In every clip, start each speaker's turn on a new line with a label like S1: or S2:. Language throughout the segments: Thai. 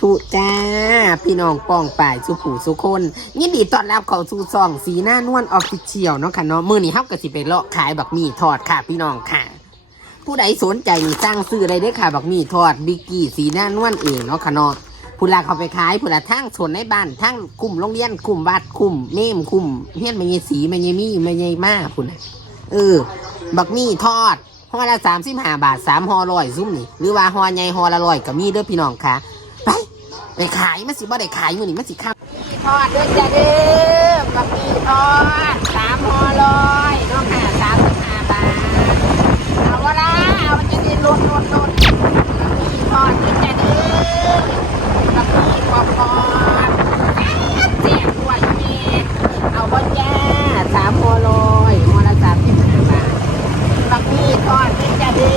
S1: ธุจ้าพี่น้องป้องป่ายสุผู้สุคนยินดีต้อนรับเข้าสู่ช่องสีหน้านวลออฟฟิเชียลเนาะค่ะเนาะมื้อนี้เฮาก็สิไปเลาะขายบักหมี่ทอดค่ะพี่น้องค่ะผู้ใดสนใจนี่สั่งซื้อได้เด้อค่ะบักหมี่ทอดบิ๊กกี้สีหน้านวลเองเนาะค่ะเนาะผู้ลาเขาไปขายผู้ลาทั้งส่วนในบ้านทั้งกลุ่มโรงเรียนกลุ่มวัดกลุ่มเมมกลุ่มเฮียนแม่ยายสีแม่ยายมีแม่ยายมาพุ่นน่ะบักหมี่ทอดห่อละ35 บาท3ห่อ100ซุ่มนี่หรือว่าห่อใหญ่ห่อละ100ก็มีเด้อพี่น้องค่ะไปขายมันสิบ่ได้ขายมื้อนี้มันสิครับทอดเด้อจ้าเด้อบะหมี่ทอด3ห่อ100เนาะค่ะ35 บาทเอาว่าละเอาจะได้ลดบะหมี่ทอดเด้อจ้าเด้อบะหมี่กรอบๆแซ่บด้วยนี่เอาบ่จ้า3ห่อ100ห่อละ35 บาทบะหมี่ทอดเด้อจ้าเด้อ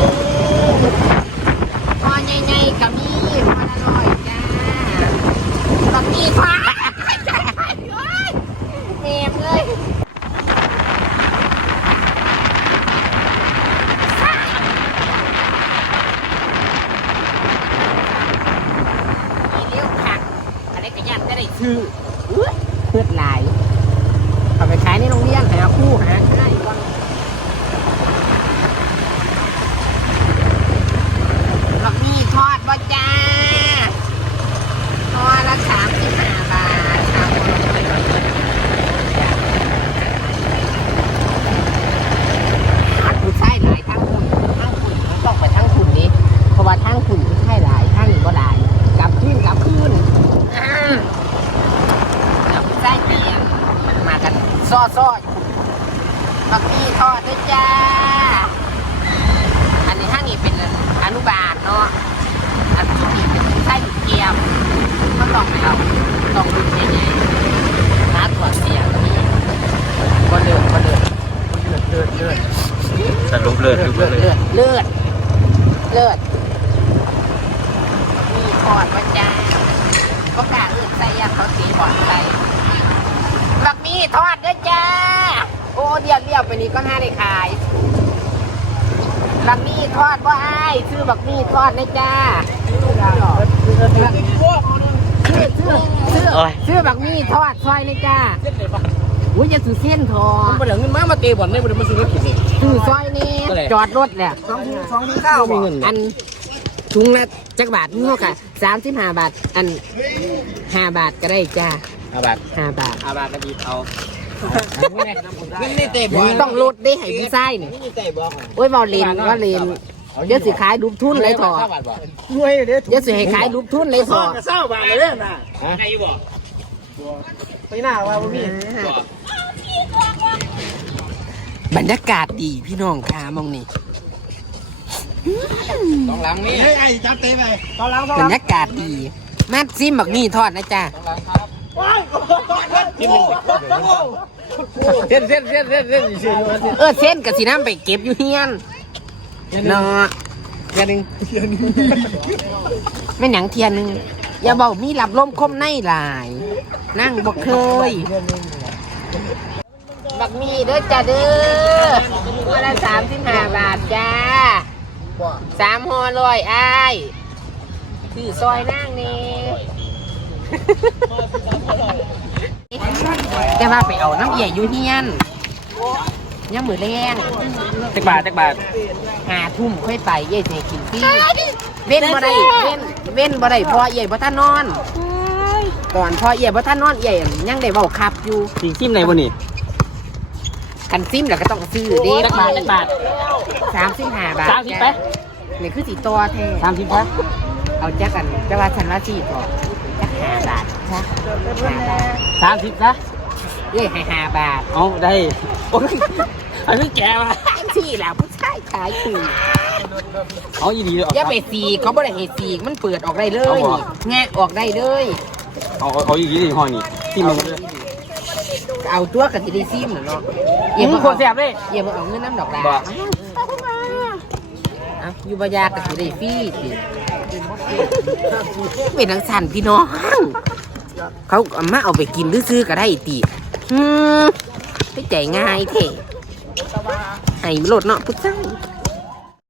S1: ห่อใหญ่ๆก็มีห่อละ100จ้าบะหมี่ทอดเมมเลยมีเลี้ยวผักอะไรก็ยันได้ซื้อเพื่อหลายเอาไปขายในโรงเรียนหาคู่หาค่ายก่อนบะหมี่ทอดบ่จ้าห่อละ35 บาทครับผู้ชายหลายทั้งคุณต้องไปทั้งคุณนี้เพราะว่าทั้งคุณผู้ชายหลายทั้งก็หลายกลับขึ้นกับผู้ชายเตียงมากันซ้อบักหมี่ทอดด้วยจ้าอันนี้ห้างนี้เป็นอนุบาลเนาะอันนี้เป็นผู้ชายเกียมก็ต้องไปเอาต้องดูใหญ่ๆหาตัวเสียงนี่ก็เลือด
S2: สรุปเลือด
S1: มีทอดว่าจ้าก็กล้าใส่ยังเขาตีบ่อนใส่บักมีทอดด้วยจ้าโอ้เดียวไปนี้ก็น่าได้ขายบักมีทอดว่าไอ้ชื่อบักมีทอดนะจ้าชื่อบักมีทอดซอยนะจ้าอุ้ยจะซื้อเส้นทอ
S2: มันเป็นเงินมาเตะบอลไม่เป็นมาซื้อรถกินนี่
S1: ซื้อซอยนี้จอดรถแหละ
S2: 2 ข้าวมีเงิน
S1: อันถุงละจักบาทนี่ค่ะ35 บาทอัน5 บาทก็ได้จ้า
S2: 5 บาทก็ดีเอาเงินนี่เตะบอล
S1: ต้องลดได้ให้พี่ไส้เนี่ยโอ้ยบอลเลนเดี๋ยวสิขายรูปทุนเลยถอดเดี๋ยวสิให้ขายรูปทุนเลยถอด
S2: 20 บาทเลยน่ะไงบ่ไปหน้าว่าพี่
S1: บรรยากาศดีพี่น้องค่ะมองนี่
S2: ต้องหลังนี่ไอ้จับเตะไปต้องหลัง
S1: บรรยากาศดีมาซิมบักนี่ทอดนะจ๊ะ
S2: เส้น
S1: เส้นกับสีน้ำไปเก็บอยู่เฮียนเนาะ
S2: อย่างนึง
S1: ไม่หนังเทียนนึงอย่าบอกมีหลับลมคมในหลายนั่งบอกเคยบักมีเด้อจ้าเด้อวันละ35 บาทจ้า3ห่อ100อ้ายคือซอยนั่งนี่แต่ว่าไปเอาน้ำเอี่ยอยู่เฮียนย่ำมือแรง
S2: จักบาท
S1: 5 ทุ่มค่อยไปเย่เสกินฟรีเว้นบ่ได้พอเย่บ่ท่านนอนก่อนพอเย่บ่ท่านนอนเย่ยังได้เว้าขับอยู่
S2: สิซิมไหนบ่นี่
S1: กันซิมแล้วก็ต้องซื้อเด้
S2: จักบาท35 บาท
S1: 30ไปนี่คือสิตัวแท้
S2: 30ไป
S1: เอาจักกันจะว่าฉันว่า4พอจัก5 บาทซะ
S2: 30ซะ
S1: เย่ให้5 บาท
S2: เอาได้โอ้ยอันนี้แกมา
S1: ที่แล้วผู้ชายขายคือ
S2: เอาอีดี
S1: อย่าไปสีเขาบ่ได้ให้สีมันเปิดออกได้เลยแงะออกได้เลย
S2: เอาอีดีห้อนี่ที่มึง
S1: เอาตัวกับที่ได้ซิมเนาะ
S2: เยี่ยมโคตรแซ่บเลย
S1: เยี่ยมเอาเงินน้ำดอกลาอยู่บายากับที่ได้ฟรีเป็นนังสันพี่น้องเขามาเอาไปกินซื้อก็ได้ตีไม่ใจง่ายเถอะให้โหลดเนาะพุทธเจ้า